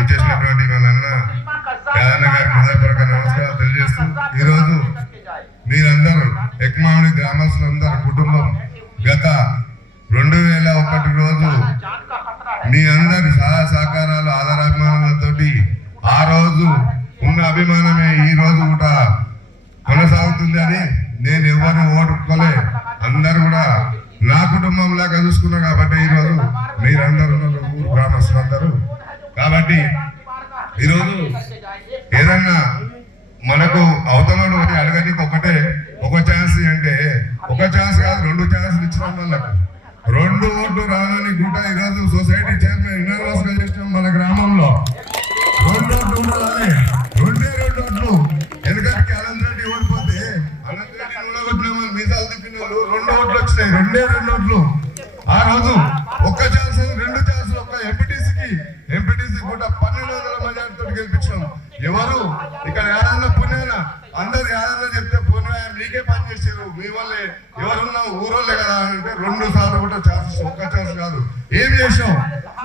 ఇచ్చేసినటువంటి మన అన్న యాదన్న గారికి హృదయపూర్వక నమస్కారాలు తెలియజేస్తూ ఈరోజు మీరందరూ ఎక్మామిడి గ్రామస్తులందరూ కుటుంబం గత 2001 రోజు మీ అందరి సహాయ సహకారాలు ఆధారాభిమానాలతోటి ఆ రోజు ఉన్న అభిమానమే ఈ రోజు కూడా కొనసాగుతుంది అని నేను ఎవరిని ఓడుకోలే, అందరు కూడా నా కుటుంబంలాగా చూసుకున్నా కాబట్టి ఈరోజు మీరందరూ ఊరు గ్రామస్తులందరూ కాబట్టి ఈరోజు ఏదన్నా మనకు అవతలను అడగడానికి ఒక ఛాన్స్ అంటే ఒక ఛాన్స్ కాదు 2 ఛాన్సులు ఇచ్చిన వాళ్ళకు 2 ఓట్లు రావాలని కూడా ఈరోజు సొసైటీ చైర్మన్ ఇన్నర్వాస్ గా చేసినాం మన గ్రామంలో 2 ఓట్లు ఉండాలి, 2 ఓట్లు. ఎందుకంటే అనంత్ రెడ్డి ఓడిపోతే అనంత్ రెడ్డి నూనె మీసాలు తిప్పిన వాళ్ళు 2 ఓట్లు వచ్చినాయి, 2 ఓట్లు. ఆ రోజు ఒక్క ఛాన్స్ 2 ఛాన్సులు ఒక్క ఎంపీటీసీ కూడా 1200 మెజార్టీతో గెలిపించాం. ఎవరు ఇక్కడ యాదన్న పుణ్యాన అందరు యాదన్న చెప్తే పుణ్య నీకే పని చేసారు, మీ వల్లే ఎవరున్నా ఊరోళ్ళే కదా అంటే 2 సార్లు కూడా ఛాన్సెస్, ఒక్క ఛాన్స్ కాదు. ఏం చేసావు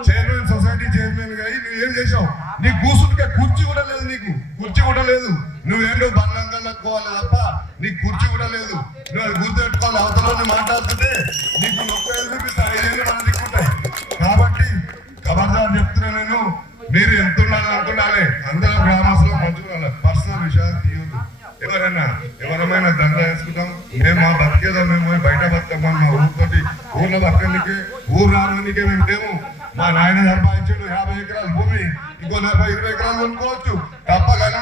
చైర్మన్, సొసైటీ చైర్మన్ గా నువ్వు ఏం చేసావు? నీకు కూర్చుంటే కుర్చీ కూడా లేదు, నీకు కుర్చీ కూడా లేదు. నువ్వేంటో బండ్లంగల్లుకోవాలి తప్ప నీకు కుర్చీ కూడా లేదు. నువ్వు అది గుర్తుపెట్టుకోవాలి. అవతల మాట్లాడుతుంటే నీకు 30 చూపిస్తాను, 5 ఏళ్ళు మన దిక్కుంటాయి. కాబట్టి ఖబర్దార్ చెప్తున్నా నేను, మీరు ఎంత ఉండాలి అనుకున్నాలే, అందరం గ్రామస్తులు మంచిగా పర్సనల్ విషయాలు తీయద్దు. ఎవరమైనా దండ వేసుకుంటాం, మేము మా బతికేదో మేము బయట బతుకమ్మా, మా ఊర్లో బతకనికే ఊరు రావడానికే మేము లేము. మా నాయన సంపాదించాడు 50 ఎకరాల భూమి, ఇంకో 40-20 ఎకరాలు కొనుక్కోవచ్చు తప్ప. కానీ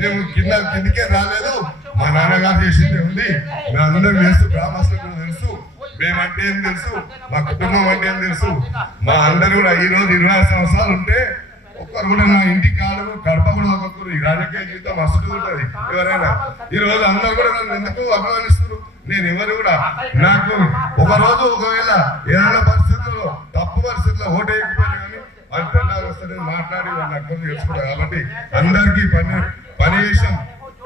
మేము కిందికే రాలేదు. మా నాన్నగారు చేసింది ఉంది, మేము అందరం తెలుసు, గ్రామస్తులకు కూడా తెలుసు, మేమంటే ఏం తెలుసు, మా కుటుంబం అంటే ఏం తెలుసు. మా అందరు కూడా ఈ రోజు 25 సంవత్సరాలు ఉంటే ఒక్కరు కూడా నా ఇంటి కాదు గడప కూడా ఒక్కొక్కరు. ఈ రాజకీయ జీవితం మస్తు ఉంటుంది. ఎవరైనా ఈ రోజు అందరు కూడా నన్ను ఎందుకు అభిమానిస్తారు? నేను ఎవరు కూడా నాకు ఒక రోజు ఒకవేళ ఏదైనా పరిస్థితుల్లో తప్పు పరిస్థితుల్లో ఓటు వేయకపోయినా కానీ అది పెళ్ళాలు వస్తుందని మాట్లాడి వాళ్ళు అక్కడ తెలుసుకుంటారు. కాబట్టి అందరికీ పని చేసాం.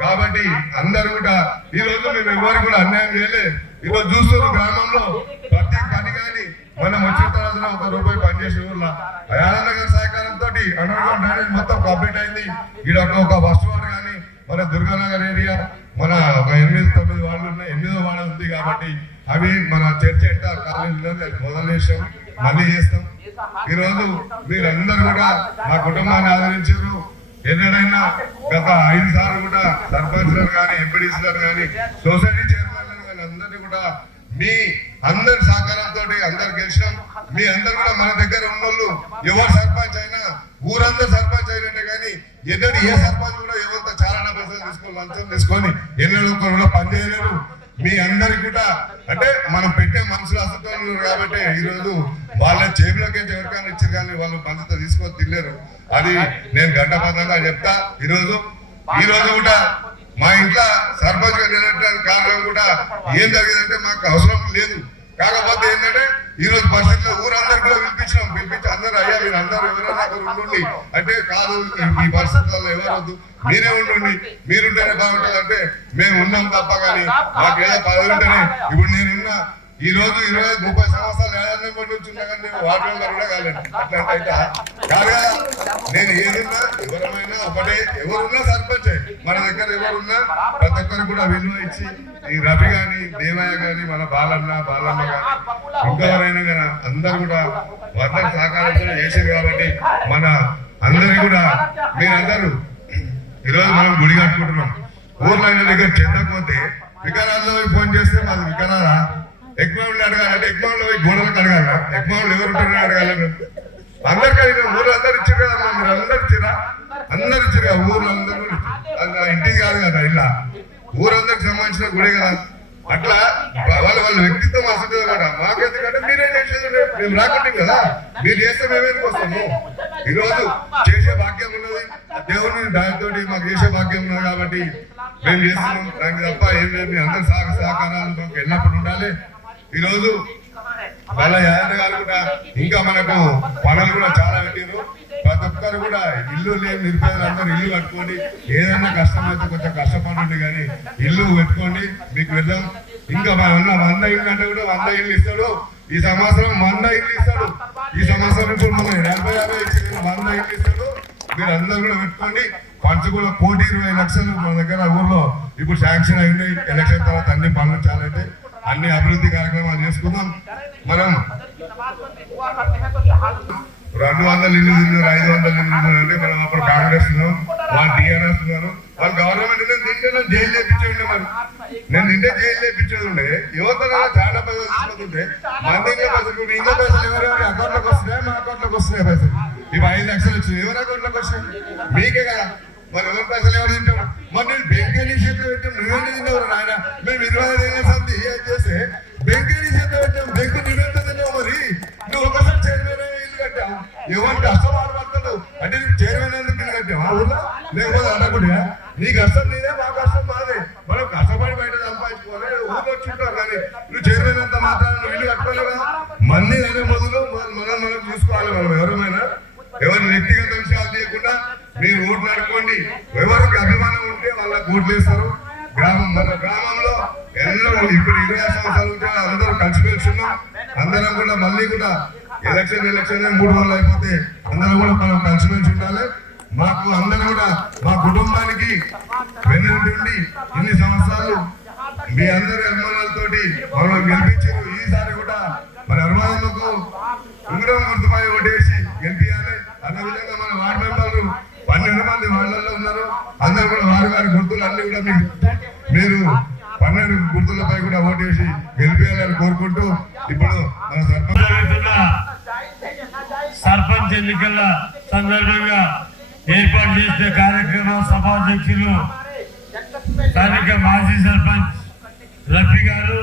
కాబట్టి అందరు కూడా ఈ రోజు మేము ఎవరు కూడా అన్యాయం చేయలే. ఈరోజు చూస్తున్న గ్రామంలో ప్రతి పని కానీ మనం వచ్చిన తర్వాత ₹1 పనిచేసే ఊళ్ళ యాదన్న గారి సహకారంతో అండర్గ్రౌండ్ డ్రైనేజ్ మొత్తం కంప్లీట్ అయింది. ఇక్కడ ఒక బస్ వార్డు కానీ మన దుర్గానగర్ ఏరియా మన ఒక 8-9 వార్డులు ఉన్నాయి, 8వ వార్డు ఉంది. కాబట్టి అవి మన చర్చ కాలేజీలో మొదలు చేసాం, మళ్ళీ చేస్తాం. ఈరోజు మీరందరూ కూడా మా కుటుంబాన్ని ఆదరించారు. ఎన్నడైనా గత 5 సార్లు కూడా సర్పంచ్లను కానీ ఎంపీడీసీలను కానీ సొసైటీ చైర్మన్లను కానీ అందరినీ కూడా మీ అందరి సహకారంతో అందరు గెలిచినాం. మీ అందరు కూడా మన దగ్గర ఉన్నోళ్ళు ఎవరు సర్పంచ్ అయినా ఊరందరూ సర్పంచ్ అయినట్టే కానీ ఎన్నడూ ఏ సర్పంచ్ కూడా ఎవరితో చాలా పైసలు తీసుకొని లంచం తీసుకొని ఎన్నడూ కూడా పనిచేయలేరు. మీ అందరికి కూడా అంటే మనం పెట్టే మనుషులు అసలు కాబట్టి ఈరోజు వాళ్ళ జేబులోకి ఎవరికైనా ఇచ్చారు కానీ వాళ్ళు మద్దతు తీసుకొని తినలేరు. అది నేను గంటపదంగా చెప్తా. ఈరోజు కూడా మా ఇంట్లో సర్పంచ్ గా నిలబడడానికి కారణం కూడా ఏం జరిగిందంటే మాకు అవసరం లేదు. కాకపోతే ఏంటంటే ఈ రోజు పరిస్థితుల్లో ఊరందరికీ కూడా పిలిపించి అందరూ అయ్యా మీరు అందరూ ఎవరైనా ఉండండి అంటే కాదు, ఈ పరిస్థితుల్లో ఎవరొద్దు, మీరే ఉండండి, మీరుంటేనే బాగుంటుంది అంటే మేము ఉన్నాం తప్ప. కానీ మాకు ఏదో పదవి ఉంటేనే ఇప్పుడు నేనున్నా ఈ రోజు 20-30 సంవత్సరాలు ఏడాది పట్టుకున్నా కానీ నేను వార్డు మెంబర్ కూడా కాలేదు. అట్లా అయితే కాదు కదా. నేను ఏదున్నా ఎవరమైనా ఒకటే, ఎవరున్నా సర్పంచ్ మన దగ్గర ఎవరున్నా ప్రతి ఒక్కరికి కూడా విలువ ఇచ్చి ఈ రవి గాని దేవయ్య గాని మన బాలమ్మ కానీ ఇంకెవరైనా కానీ అందరు కూడా అందరి సహకారంతో చేశారు. కాబట్టి మన అందరి కూడా మీరందరూ ఈరోజు మనం గుడి కట్టుకుంటున్నాం. ఊర్లో దగ్గర చెందకపోతే వికరాల్లో ఫోన్ చేస్తే మాది వికరాలా ఎగ్మాములు అడగాలంటే ఎగ్మాములు పోయి గోడలకు అడగాల, ఎగ్మాములు ఎవరు ఉంటారని అడగాలని అందరికీ అడిగిన ఊర్లో అందరు ఇచ్చారు కదా. మీరు అందరు ఇచ్చారా? అందరు ఇచ్చారు కదా. ఊర్లో అందరూ ఇంటికి కాదు కదా, ఇలా ఊరందరికి సంబంధించిన గుడే కదా. అట్లా వాళ్ళ వ్యక్తిత్వం అసలు కదా. మాకెందుకంటే మీరే చేసేది, మేము రాకుంటాం కదా. మీరు చేస్తే మేమేందుకు వస్తాము? ఈరోజు చేసే భాగ్యం ఉన్నది దేవుని దానితో మాకు చేసే భాగ్యం ఉన్నది కాబట్టి మేము చేస్తున్నాం. దానికి తప్ప ఏం లేదు. అందరి సహకారాలు మాకు ఎల్లప్పుడు ఉండాలి. ఈరోజు వాళ్ళ యాదన్న గారు కూడా ఇంకా మనకు పనులు కూడా చాలా పెట్టారు. ప్రతి ఒక్కరు కూడా ఇల్లు లేని నిరుపేదలు అందరూ ఇల్లు కట్టుకోండి. ఏదైనా కష్టమైతే కొంచెం కష్టపడండి కానీ ఇల్లు పెట్టుకోండి. మీకు వెళ్దాం. ఇంకా మన 100 ఇల్లు అంటే కూడా 100 ఇల్లు ఇస్తాడు. ఈ సంవత్సరం 100 ఇల్లు ఇస్తాడు. ఈ సంవత్సరం ఇప్పుడు మనం 50 ఇచ్చిన 100 ఇల్లు ఇస్తాడు. మీరు అందరూ కూడా పెట్టుకోండి. ఫండ్స్ కూడా 1,20,00,000 మన దగ్గర ఊర్లో ఇప్పుడు శాంక్షన్ అయింది. ఎలక్షన్ తర్వాత అన్ని పనులు చాలైతే అన్ని అభివృద్ధి కార్యక్రమాలు చేసుకుందాం. మనం 200 ఇల్లు తిన్నారు, 500 ఇల్లు అంటే మనం అప్పుడు కాంగ్రెస్ ఉన్నాం, వాళ్ళు టీఆర్ఎస్ ఉన్నారు, వాళ్ళు గవర్నమెంట్ తింటే జైలు చేయించే మరి నేను తింటే జైలు చేయించేది ఉండే. యువత చాలా పైసలు తీసుకుంటుంటే మంది పైసలు ఇంకా పైసలు ఎవరెవరి అకౌంట్లోకి వస్తున్నాయి, మా అకౌంట్లోకి వస్తున్నాయి పైసలు. ఇవి 5 లక్షలు వచ్చింది, ఎవరి అకౌంట్లోకి వచ్చినాయి? మీకే కదా. మరి ఎవరి పైసలు ఎవరు తింటాం? మరి నేను బెంకేని చేతిలో పెట్టాం, నువ్వేంటి తిన్నావు నాయన? మేము 25 ఏళ్ళ సంది చేస్తే బెంకేని చేతిలో పెట్టాం, బెంకు నువ్వెంత తిన్నావు? మరి నువ్వు ఒకసారి చైర్మన్ ఇల్లు కట్టావు, ఎవరి కష్టం ఆడబడతావు అంటే నువ్వు చైర్మన్ ఎందుకు ఇల్లు కట్టావు? ఆ ఊళ్ళో లేకపోతే అనకుండా నీ కష్టం నీదే, మా కష్టం మాదే. మనం కష్టపడి బయట సంపాదించుకోవాలి. ఊళ్ళో వచ్చింటావు కానీ నువ్వు చైర్మన్ అంతా మాత్రం నువ్వు ఇల్లు కట్టుకోలేవు కదా. మన్ని అనే మొదలు మనం చూసుకోవాలి. మనం ఎవరైనా ఎవరి వ్యక్తిగత విషయాలు చేయకుండా మీరు ఓట్లు అడుకోండి. ఎవరికి అభిమానం ఉంటే వాళ్ళకి ఓట్లు వేస్తారు. మన గ్రామంలో ఎన్నో ఇప్పుడు 20 సంవత్సరాల నుంచి అందరూ కలిసిమెలిసి ఉన్నాం. అందరం కూడా మళ్ళీ కూడా ఎలక్షన్ 3 రోజులు అయిపోతే అందరం కూడా మనం కలిసిమెలిసి ఉండాలి. మాకు అందరూ కూడా మా కుటుంబానికి వెన్నుండి ఇన్ని సంవత్సరాలు మీ అందరి అభిమానాలతోటి మనం గెలిపించారు. ఈసారి కూడా మన అభిమానులకు ఉంగరం గుర్తుపై ఓటేసి గెలిపించాలి. అదేవిధంగా మన వార్డు మెంబర్లు 12 మంది వార్డులలో ఉన్నారు. అందరూ కూడా వారి గుర్తులు అన్ని కూడా మీరు 12 గుర్తులపై కూడా ఓటేసి గెలిపించాలని కోరుకుంటూ ఇప్పుడు మన సర్పంచ్ ఎన్నికల సందర్భంగా ఏర్పాటు చేసిన కార్యక్రమం సభాధ్యక్షులు స్థానిక మాజీ సర్పంచ్ రఫీ గారు,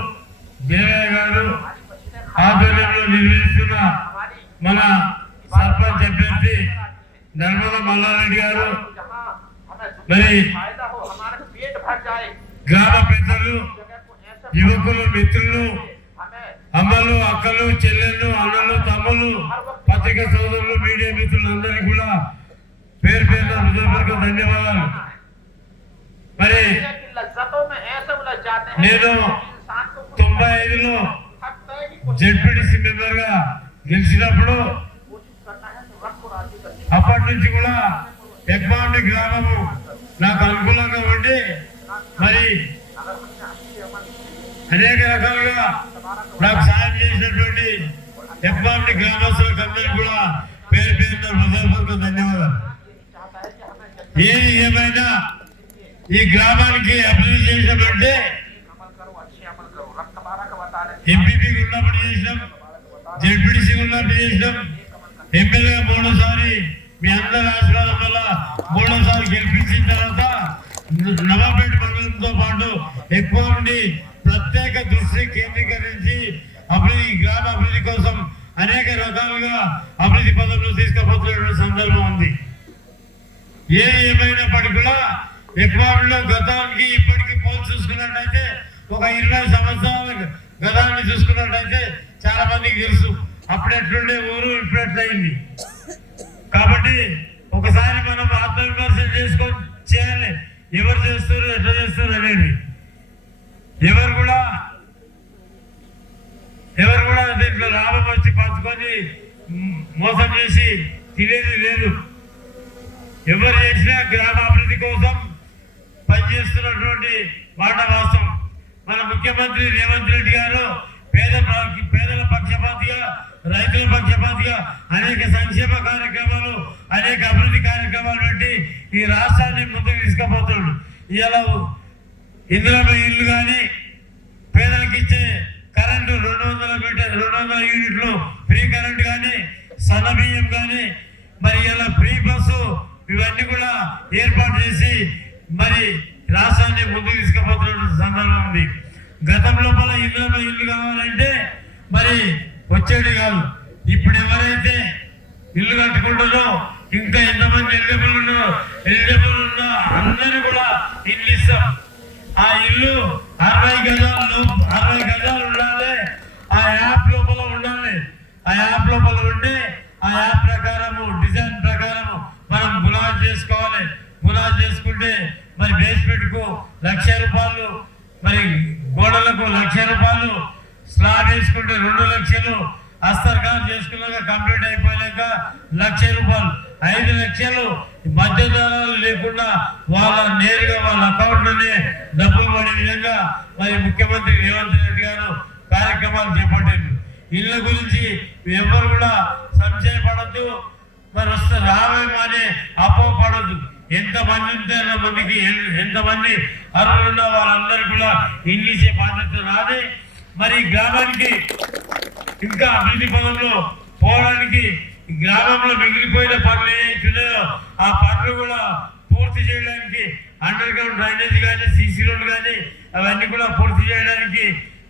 దేవయ్య గారు ఆధ్వర్యంలో నిర్వహిస్తున్న మన సర్పంచ్ అభ్యర్థి నర్మద మల్లారెడ్డి గారు, మరి గ్రామ పెద్దలు, యువకులు, మిత్రులు, అమ్మలు, అక్కలు, చెల్లెళ్ళు, అన్నలు, తమ్ముళ్ళు, పత్రికా సోదరులు, మీడియా మిత్రులందరికీ కూడా పేరు పేరున హృదయపూర్వక ధన్యవాదాలు. మరి నేను 95లో జెడ్పీటీసీ మెంబర్ గా గెలిచినప్పుడు అప్పటి నుంచి కూడా ఎక్మాండి గ్రామము నాకు అనుకూలంగా ఉండి మరి అనేక రకాలుగా నాకు సాయం చేసినటువంటి ఎక్మాండి గ్రామస్తులకు అందరికీ కూడా పేరు పేరున హృదయపూర్వక ధన్యవాదాలు. ఏది ఏమైనా ఈ గ్రామానికి అభివృద్ధి చేసినప్పుడంటే ఎంపీపీ ఉన్నప్పుడు చేసినాం, జెడ్పీటీసీ ఉన్నప్పుడు చేసినాం, ఎమ్మెల్యేగా 3సారి మీ అందరి ఆశీర్వాదం వల్ల 3సారి గెలిపించిన తర్వాత నవాపేట మండలంతో పాటు ఎక్కువ ఉండి ప్రత్యేక దృష్టి కేంద్రీకరించి అభివృద్ధి, గ్రామ అభివృద్ధి కోసం అనేక రకాలుగా అభివృద్ధి పదంలో తీసుకుపోతున్న సందర్భం ఉంది. ఏమైనప్పటికీ కూడా ఎక్కువలో గతానికి ఇప్పటికీ పోల్చి చూసుకున్నట్టయితే ఒక 20 సంవత్సరాల గతాన్ని చూసుకున్నట్టయితే చాలా మందికి తెలుసు అప్పుడు ఎట్లుండే ఊరు ఇప్పుడు ఎట్లయింది. కాబట్టి ఒకసారి మనం ఆత్మవిమర్శన చేసుకొని చేయాలి. ఎవరు చేస్తారు, ఎట్లా చేస్తారు అనేది. ఎవరు కూడా దీంట్లో లాభం వచ్చి పంచుకొని మోసం చేసి తినేది లేదు. ఎవరు చేసినా గ్రామ అభివృద్ధి కోసం పనిచేస్తున్నటువంటి మాట వాస్తవం. మన ముఖ్యమంత్రి రేవంత్ రెడ్డి గారు పేదల పక్షపాతిగా, రైతుల పక్షపాతిగా అనేక సంక్షేమ కార్యక్రమాలు, అనేక అభివృద్ధి కార్యక్రమాలు పెట్టి ఈ రాష్ట్రాన్ని ముందుకు తీసుకుపోతున్నాడు. ఇలా ఇందులో ఇల్లు కానీ, పేదలకు ఇచ్చే కరెంటు 200 యూనిట్లు ఫ్రీ కరెంట్ కానీ, సన్న బియ్యం కానీ, మరి ఇలా ఫ్రీ బస్సు ఇవన్నీ కూడా ఏర్పాటు చేసి మరి రాష్ట్రాన్ని ముందుకు తీసుకుపోతున్న సందర్భం ఉంది. గతం లోపల ఇల్లు కావాలంటే మరి వచ్చేది కాదు. ఇప్పుడు ఎవరైతే ఇల్లు కట్టుకుంటారో, ఇంకా ఎంతమంది ఎలిజిబుల్ ఉన్నా అందరూ కూడా ఇల్లు ఇస్తాం. ఆ ఇల్లు 60 గజాలు ఉండాలి. ఆ యాప్ లోపల ఉండాలి. ఆ యాప్ లోపల ఉంటే ఆ యాప్ ప్రకారము, డిజైన్ ప్రకారము మనం గులాబ్ చేసుకోవాలి. గులాబ్ చేసుకుంటే మరి బేస్మెంట్ కు 1,00,000 రూపాయలు, మరి గోడలకు 1,00,000 రూపాయలు, స్లాబ్ వేసుకుంటే 2 లక్షలు, అస్తర్కాలు చేసుకున్నాక కంప్లీట్ అయిపోయాక 1,00,000 రూపాయలు, 5 లక్షలు మధ్యధరాలు లేకుండా వాళ్ళ నేరుగా వాళ్ళ అకౌంట్లోనే డబ్బులు పడే విధంగా మరి ముఖ్యమంత్రి రేవంత్ రెడ్డి గారు కార్యక్రమాలు చేపట్టారు. ఇళ్ళ గురించి ఎవరు కూడా సంశయపడద్దు, మరి వస్తే రావేమని అపోహపడద్దు. ఎంతమంది ఉంటే మందికి ఎంతమంది అర్హులున్నా వాళ్ళందరూ కూడా ఇల్లు ఇచ్చే బాధ్యత రాదే. మరి గ్రామానికి ఇంకా అభివృద్ధి పదంలో పోవడానికి గ్రామంలో మిగిలిపోయిన పనులు ఏవైతున్నాయో ఆ పనులు కూడా పూర్తి చేయడానికి అండర్ గ్రౌండ్ డ్రైనేజ్ కానీ సీసీ రోడ్ కానీ అవన్నీ కూడా పూర్తి చేయడానికి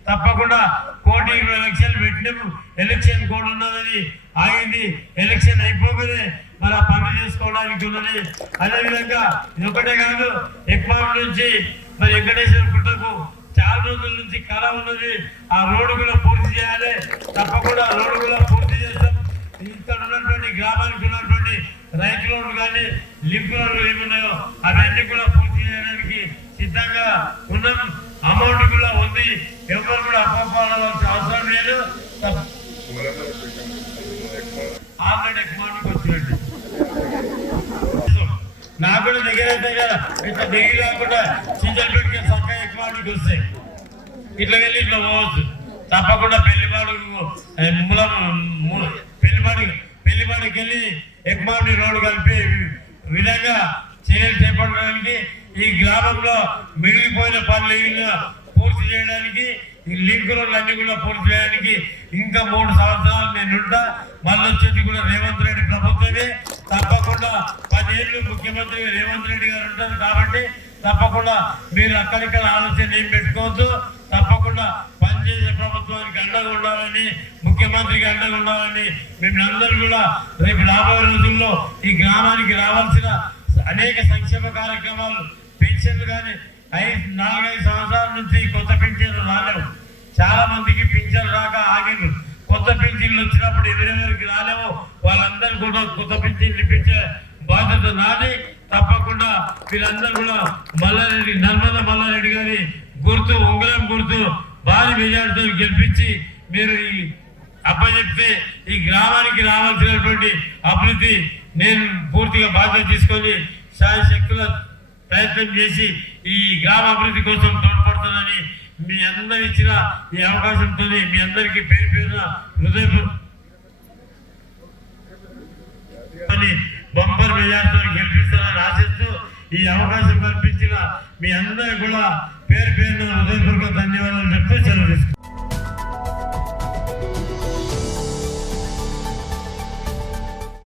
తప్పకుండా 1,20,00,000 పెట్టినాము. ఎలక్షన్ కోడ్ ఉన్నదని ఆగింది, ఎలక్షన్ అయిపోగానే మరి ఆ పనులు చేసుకోవడానికి ఉన్నది. అదేవిధంగా ఇది ఒకటే కాదు, ఎక్కువ నుంచి మరి వెంకటేశ్వర గుట్టకు చాలా రోజుల నుంచి కళ ఉన్నది. ఆ రోడ్డు కూడా పూర్తి చేయాలి, తప్పకుండా రోడ్డు కూడా పూర్తి చేస్తాం. ఇక్కడ ఉన్నటువంటి గ్రామానికి ఉన్నటువంటి రైతు రోడ్లు కానీ లింక్ రోడ్లు ఏమున్నాయో అవన్నీ కూడా పూర్తి చేయడానికి సిద్ధంగా ఉన్నాం. అమౌంట్ కూడా ఉంది, ఎవరు కూడా అపోహపడాల్సిన అవసరం లేదు. ఆల్రెడీ ఎక్కువకి వచ్చినట్టు నాకు కూడా దగ్గర అయితే కదా ఇట్లా దిగి కాకుండా చింతలు పెట్టుకే చక్కగా ఎక్కువకి వస్తాయి. ఇట్లా వెళ్ళి ఇట్లా పోవచ్చు. తప్పకుండా పెళ్లిపాడికి వెళ్ళి ఎక్కువని రోడ్డు కలిపే విధంగా చర్యలు చేపట్టడానికి, ఈ గ్రామంలో మిగిలిపోయిన పనులు పూర్తి చేయడానికి, ఈ లింక్ రోడ్లు అన్ని కూడా పూర్తి చేయడానికి ఇంకా 3 సంవత్సరాలు నేను ఉంటా. మళ్ళీ వచ్చేది కూడా రేవంత్ రెడ్డి ప్రభుత్వమే. తప్పకుండా 10 ఏళ్ళు ముఖ్యమంత్రి రేవంత్ రెడ్డి గారు ఉంటారు కాబట్టి తప్పకుండా మీరు అక్కడిక్కడ ఆలోచన ఏం పెట్టుకోవద్దు. తప్పకుండా పనిచేసే ప్రభుత్వానికి అండగా ఉండాలని, ముఖ్యమంత్రికి అండగా ఉండాలని మేమందరూ కూడా రేపు రాబోయే రోజుల్లో ఈ గ్రామానికి రావాల్సిన అనేక సంక్షేమ కార్యక్రమాలు, పెన్షన్లు కానీ 4-5 సంవత్సరాల నుంచి కొత్త పెన్షన్లు రాలేవు. చాలా మందికి పింఛన్లు రాక ఆగిండ్రు. కొత్త పింఛన్లు వచ్చినప్పుడు ఎవరెవరికి రాలేవో వాళ్ళందరూ కూడా కొత్త పింఛన్లు ఇప్పించే బాధ్యత నాది. తప్పకుండా వీళ్ళందరూ కూడా మల్లారెడ్డి నర్మదా మల్లారెడ్డి గారి గుర్తు ఉంగరం గుర్తు భారీ మెజార్టీతో గెలిపించి మీరు అప్పచెప్తే ఈ గ్రామానికి రావాల్సినటువంటి అభివృద్ధి నేను పూర్తిగా బాధ్యత తీసుకొని శాయశక్తుల ప్రయత్నం చేసి ఈ గ్రామ అభివృద్ధి కోసం తోడ్పడుతుందని మీ అందరూ ఇచ్చిన ఈ అవకాశంతో మీ అందరికీ పేరు పేరున హృదయపూర్వక బంపర్ మెజార్టీతో గెలిపిస్తారని ఆశిస్తూ ఈ అవకాశం కల్పించిన మీ అందరూ కూడా పేరు పేరున హృదయపూర్వక ధన్యవాదాలు చెప్తూ సెలవు తీసుకుంటాను.